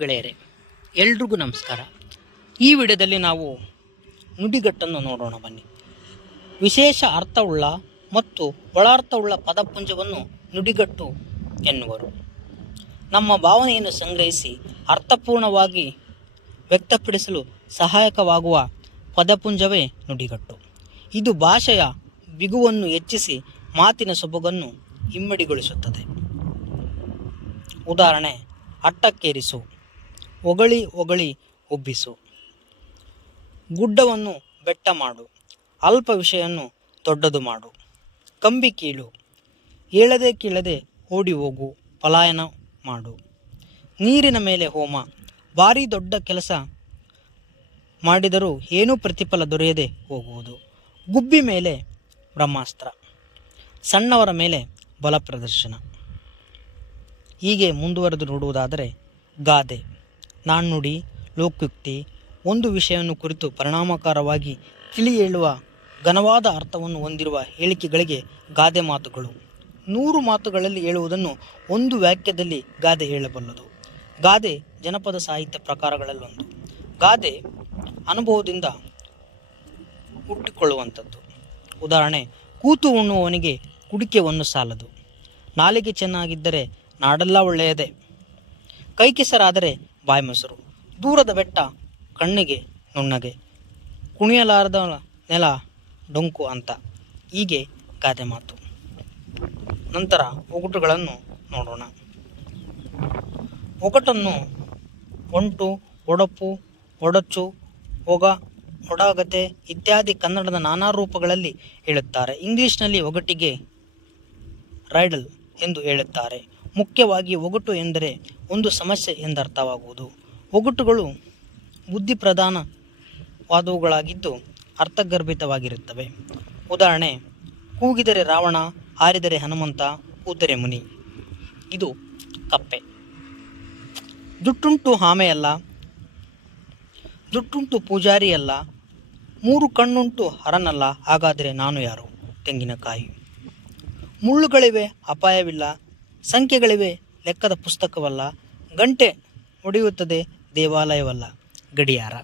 ಗೆಳೆಯರೇ, ಎಲ್ರಿಗೂ ನಮಸ್ಕಾರ. ಈ ವಿಡಿಯೋದಲ್ಲಿ ನಾವು ನುಡಿಗಟ್ಟನ್ನು ನೋಡೋಣ ಬನ್ನಿ. ವಿಶೇಷ ಅರ್ಥವುಳ್ಳ ಮತ್ತು ಒಳಾರ್ಥವುಳ್ಳ ಪದಪುಂಜವನ್ನು ನುಡಿಗಟ್ಟು ಎನ್ನುವರು. ನಮ್ಮ ಭಾವನೆಯನ್ನು ಸಂಗ್ರಹಿಸಿ ಅರ್ಥಪೂರ್ಣವಾಗಿ ವ್ಯಕ್ತಪಡಿಸಲು ಸಹಾಯಕವಾಗುವ ಪದಪುಂಜವೇ ನುಡಿಗಟ್ಟು. ಇದು ಭಾಷೆಯ ಬಿಗುವನ್ನು ಹೆಚ್ಚಿಸಿ ಮಾತಿನ ಸೊಬಗನ್ನು ಇಮ್ಮಡಿಗೊಳಿಸುತ್ತದೆ. ಉದಾಹರಣೆ: ಅಟ್ಟಕ್ಕೇರಿಸು, ಹೊಗಳಿ ಹೊಗಳಿ ಉಬ್ಬಿಸು, ಗುಡ್ಡವನ್ನು ಬೆಟ್ಟ ಮಾಡು, ಅಲ್ಪ ವಿಷಯನ್ನು ದೊಡ್ಡದು ಮಾಡು, ಕಂಬಿ ಕೀಳು, ಹೇಳದೆ ಕೇಳದೆ ಓಡಿ ಹೋಗು, ಪಲಾಯನ ಮಾಡು, ನೀರಿನ ಮೇಲೆ ಹೋಮ, ಭಾರಿ ದೊಡ್ಡ ಕೆಲಸ ಮಾಡಿದರೂ ಏನೂ ಪ್ರತಿಫಲ ದೊರೆಯದೆ ಹೋಗುವುದು, ಗುಬ್ಬಿ ಮೇಲೆ ಬ್ರಹ್ಮಾಸ್ತ್ರ, ಸಣ್ಣವರ ಮೇಲೆ ಬಲ ಪ್ರದರ್ಶನ. ಹೀಗೆ ಮುಂದುವರೆದು ನೋಡುವುದಾದರೆ ಗಾದೆ, ನಾಣ್ಣುಡಿ, ಲೋಕೋಕ್ತಿ ಒಂದು ವಿಷಯವನ್ನು ಕುರಿತು ಪರಿಣಾಮಕಾರವಾಗಿ ತಿಳಿ ಹೇಳುವ ಘನವಾದ ಅರ್ಥವನ್ನು ಹೊಂದಿರುವ ಹೇಳಿಕೆಗಳಿಗೆ ಗಾದೆ ಮಾತುಗಳು. 100 ಮಾತುಗಳಲ್ಲಿ ಹೇಳುವುದನ್ನು ಒಂದು ವಾಕ್ಯದಲ್ಲಿ ಗಾದೆ ಹೇಳಬಲ್ಲದು. ಗಾದೆ ಜನಪದ ಸಾಹಿತ್ಯ ಪ್ರಕಾರಗಳಲ್ಲೊಂದು. ಗಾದೆ ಅನುಭವದಿಂದ ಹುಟ್ಟಿಕೊಳ್ಳುವಂಥದ್ದು. ಉದಾಹರಣೆ: ಕೂತು ಉಣ್ಣುವವನಿಗೆ ಕುಡಿಕೆ ಒಂದು ಸಾಲದು, ನಾಲಿಗೆ ಚೆನ್ನಾಗಿದ್ದರೆ ನಾಡೆಲ್ಲ ಒಳ್ಳೆಯದೇ, ಕೈ ಕೆಸರಾದರೆ ಬಾಯಿ ಮೊಸರು, ದೂರದ ಬೆಟ್ಟ ಕಣ್ಣಿಗೆ ನುಣ್ಣಗೆ, ಕುಣಿಯಲಾರದ ನೆಲ ಡೊಂಕು ಅಂತ. ಹೀಗೆ ಗಾದೆ ಮಾತು. ನಂತರ ಒಗಟುಗಳನ್ನು ನೋಡೋಣ. ಒಗಟನ್ನು ಒಂಟು, ಒಡಪು, ಒಡಚು, ಒಗ, ಒಡಗತೆ ಇತ್ಯಾದಿ ಕನ್ನಡದ ನಾನಾ ರೂಪಗಳಲ್ಲಿ ಹೇಳುತ್ತಾರೆ. ಇಂಗ್ಲಿಷ್ನಲ್ಲಿ ಒಗಟಿಗೆ ರೈಡಲ್ ಎಂದು ಹೇಳುತ್ತಾರೆ. ಮುಖ್ಯವಾಗಿ ಒಗಟು ಎಂದರೆ ಒಂದು ಸಮಸ್ಯೆ ಎಂದರ್ಥವಾಗುವುದು. ಒಗಟುಗಳು ಬುದ್ಧಿಪ್ರಧಾನವಾದವುಗಳಾಗಿದ್ದು ಅರ್ಥಗರ್ಭಿತವಾಗಿರುತ್ತವೆ. ಉದಾಹರಣೆ: ಕೂಗಿದರೆ ರಾವಣ, ಹಾರಿದರೆ ಹನುಮಂತ, ಕೂತರೆ ಮುನಿ. ಇದು ಕಪ್ಪೆ. ಜುಟ್ಟುಂಟು ಆಮೆಯಲ್ಲ, ಜುಟ್ಟುಂಟು ಪೂಜಾರಿಯಲ್ಲ, 3 ಕಣ್ಣುಂಟು ಹರನಲ್ಲ, ಹಾಗಾದರೆ ನಾನು ಯಾರು? ತೆಂಗಿನಕಾಯಿ. ಮುಳ್ಳುಗಳಿವೆ ಅಪಾಯವಿಲ್ಲ, ಸಂಖ್ಯೆಗಳಿವೆ ಲೆಕ್ಕದ ಪುಸ್ತಕವಲ್ಲ, ಗಂಟೆ ಹೊಡೆಯುತ್ತದೆ ದೇವಾಲಯವಲ್ಲ, ಗಡಿಯಾರ.